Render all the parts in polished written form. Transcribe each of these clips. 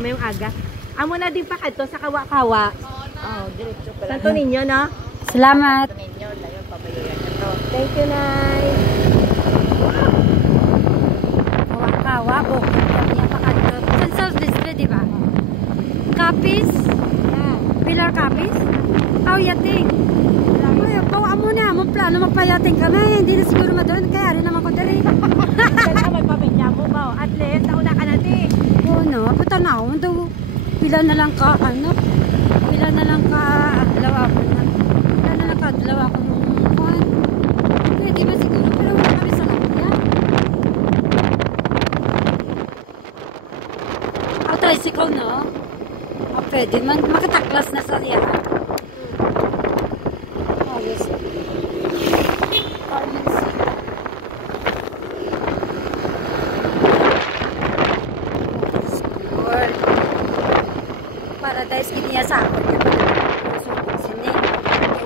mayong aga. Amo na din pa kadto sa Kawa-Kawa. Oh, diretso pala. Santo Niño, no? Salamat. Santo Niño, layo pabayuyan na to. Thank you, Nay. Kawa-Kawa, bukod kami pa kadto. San South Display, di ba? Kapis? Yeah. Pilar Kapis? Oh, yating. Ay, bawa mo na. Mong plano magpayating kami. Hindi na siguro madoon. Kaya rin naman ko dali. Kaya may pamilya mo ba? At least, nauna ka na di. Oo, no. Patanaw. Pila na lang ka, ano? Pila na lang ka adlaw ako. Pila na lang ka adlaw ako. Pwede ba siguro? Pero wala kami sa lakya. Ah, tricycle, no? Ah, pwede man. Makataklas na sa liya. Oh, yes. Paradise gini sa ako. Sini.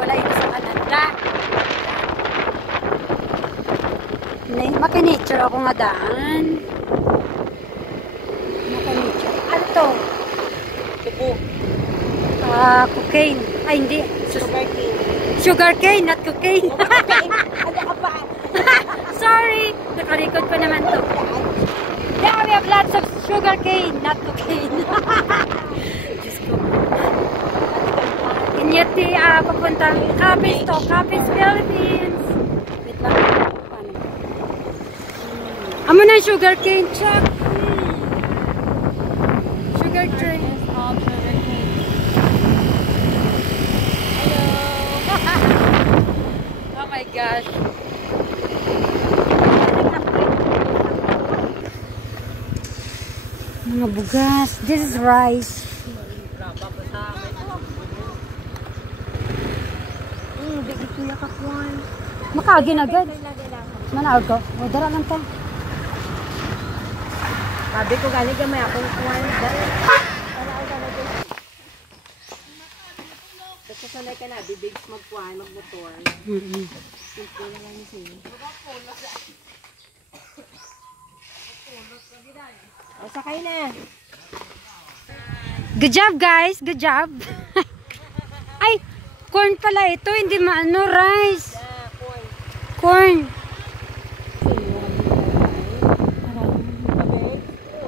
Wala ito sa Canada. Maka-nature ako nga daan. Maka-nature. Ano to? Tubo. Cocaine. Ay, hindi. Sugar cane. Sugar cane, not cocaine. Ano ka pa? Sorry. Nakarikod ko naman to. Yeah, we have lots of sugar cane, not cocaine. Diyos ko. Inyati, papuntang Capiz to. Capiz, Philippines. Wait lang. Amo na yung sugar cane, Chuck. Sugar cane. Oh my gosh. Mga bugas. This is rice. Bigit niya ka kuwan. Makaagin agad. Manaag ko. O, dara lang ta. Sabi ko galing ka may akong kuwan. Kasi sanay ka na, bibig magkuhan, magmotor. Simple na lang sa'yo. O, sakay na. Good job, guys. Good job. Ay, corn pala ito. Hindi maano, rice. Corn.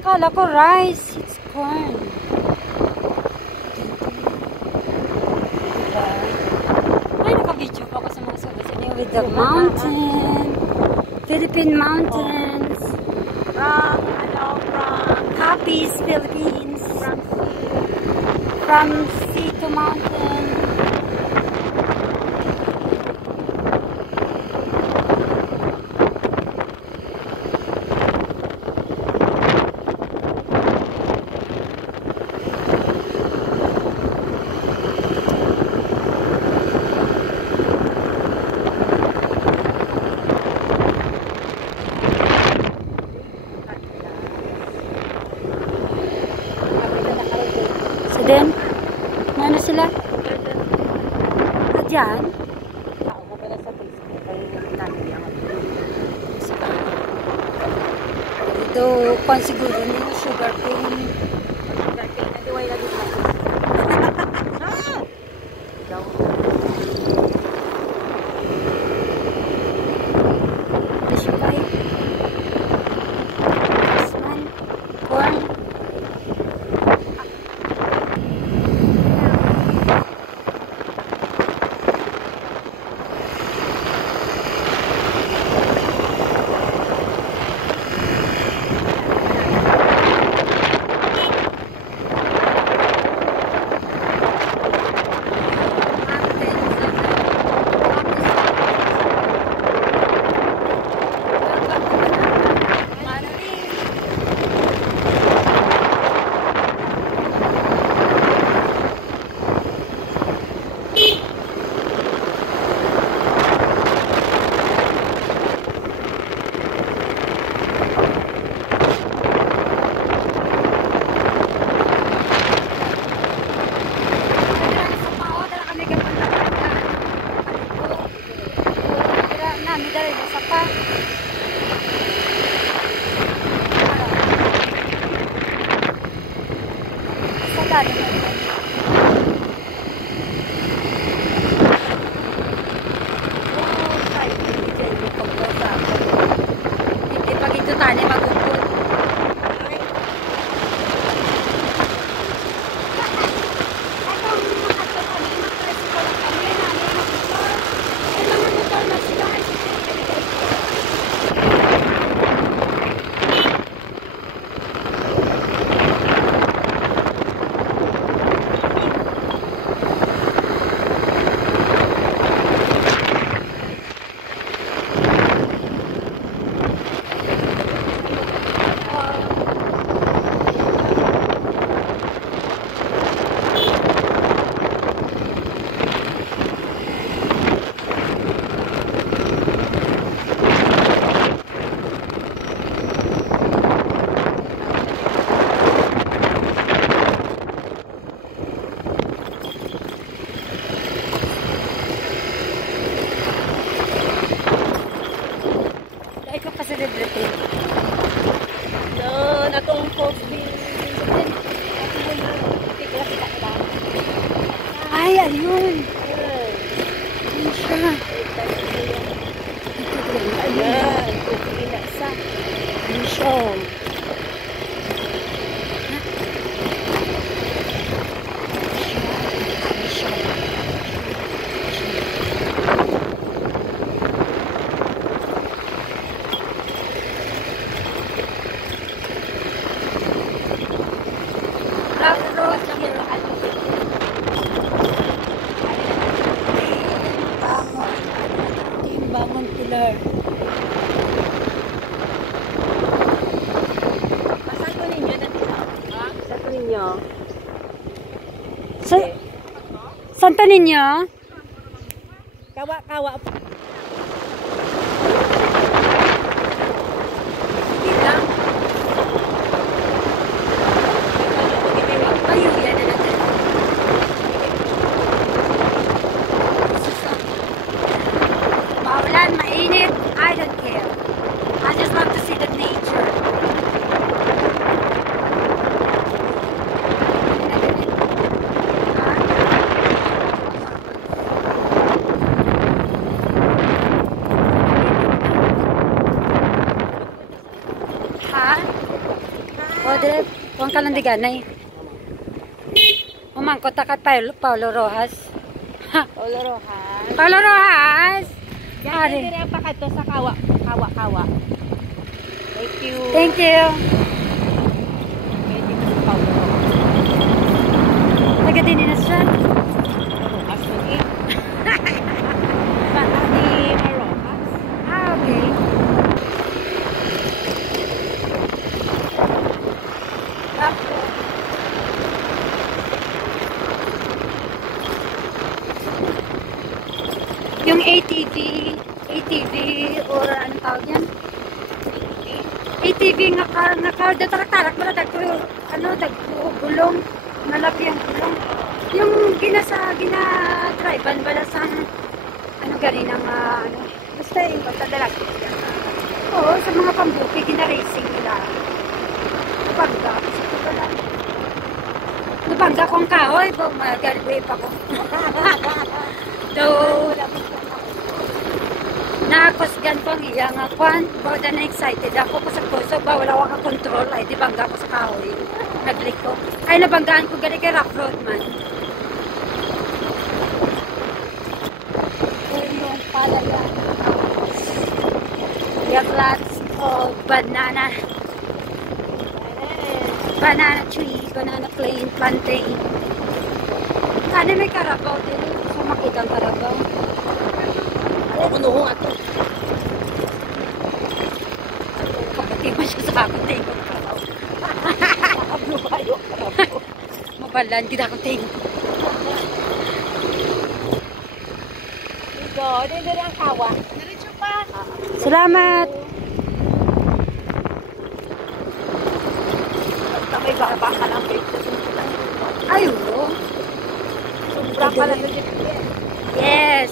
Akala ko rice. It's corn. Ay, nakabidyo pa ako sa mga sabas niyo with the mountain. Philippine mountains. From Capiz, Philippines. From sea to mountain. So then, ano sila? Diyan? Ako ko pala sa Facebook. Kayo yung natin yung Ito, kung siguro niyo, sugar cane. sugar cane. Nadiway na dito. Ikaw. Sugar. This one. Corn. Uy. Ano siya? Ayan, okay na sa. Ano siya? Timbangan pilar. Saan ko ninyo na ha? Saan ko ninyo? Santa ninyo? Kawa. Ayun, yan na natin. Maulan, mainit, I don't care. I just want to see the nature. Ha? O, dire, huwag ka lang diganay. Umangkot ka kay Paulo Rojas. Ha? Olorohan. Paulo Rojas! Yan, hindi rin pa kato sa kawa. Thank you. Thank you. Okay, dito sa Paulo. Taga din na siya. Rojas lagi. Bata ni Rojas. Ah, okay. Ah. Yung ATV or ano tawag yan? ATV nga car tarak-tarak mo na gulong, malapi ang gulong. Yung gina-drivean bala sa ano ganin ang basta yung pagkadalag. Oo, sa mga pambuki, gina-racing nila. Napangga kong kahoy, mag-galway pa ko. So, nakusgan ko ang iyang kwan, bawda na excited ako ko sa puso, wala akong control, ay di bangga ko sa kahoy. Nagliko. Ay nabanggaan ko gali kay rock road man. Yung palaya. We have lots of banana trees, banana plantain. Sana may karabaw din. Gusto makita ang karabaw. Ako nuho ato. Kapati mo siya sa akong tingog karabaw. Mabalan, hindi ako tingog. Dito rin ang kawa. Diretso pa. Salamat! Basta may barba ka lang kayo. Ayun. Sobrang pala ng GPS. Yes.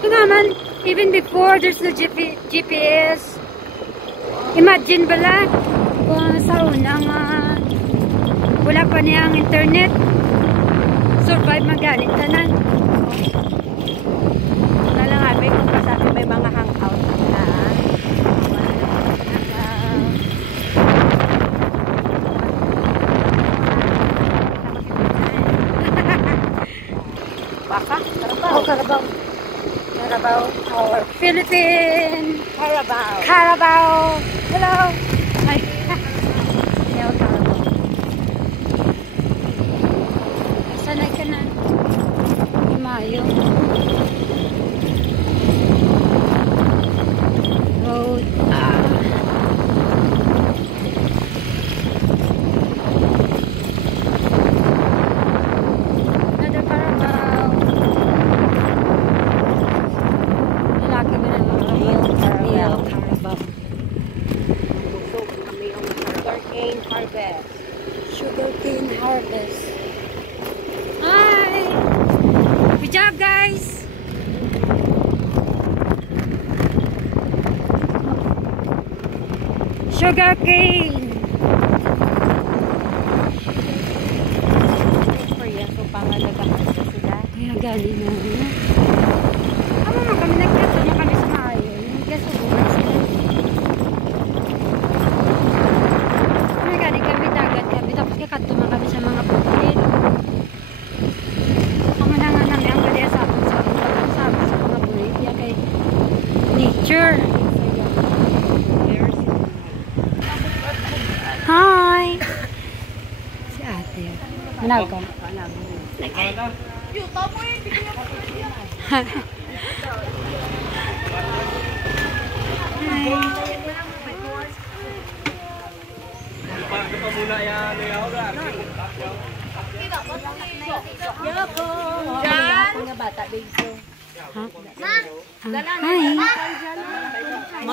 Ito naman, even before there's no GPS. Imagine bala kung sa unang wala pa niyang internet. Survive magalit tanan. Wala lang habi kung pasabi may mga hangout na. Baka? Carabao. Oh, Carabao. Carabao. Our Philippine. Carabao. Carabao. Hello. Hi. Hello, Carabao. Sanay ka na. Mayo. Road. Another Carabao. Lalaki mo na Real Carabao. Carabao. Busog kami ang sugarcane harvest. Sugarcane harvest. Hi! Good job, guys! Sugarcane! Korea, so pangalagahan na sila. Kaya galing. Manawag ka. Hi.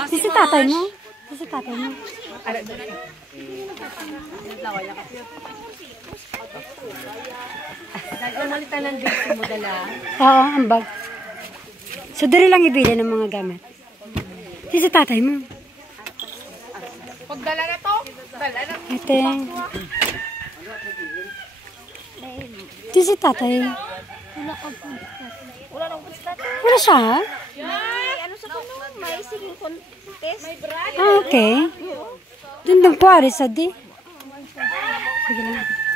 Si tatay mo? Si tatay mo? Nagmalitan ng dito mo dala. Oo, ang bag. So, dali lang ibili ng mga gamit. Si tatay mo? Pag dala na to, dala na. Ito. Si tatay. Wala nang gusto. Wala siya? Ano sa kuno? May singing contest. May brad. Ah, okay. Doon po, Arisa, di. Sige lang.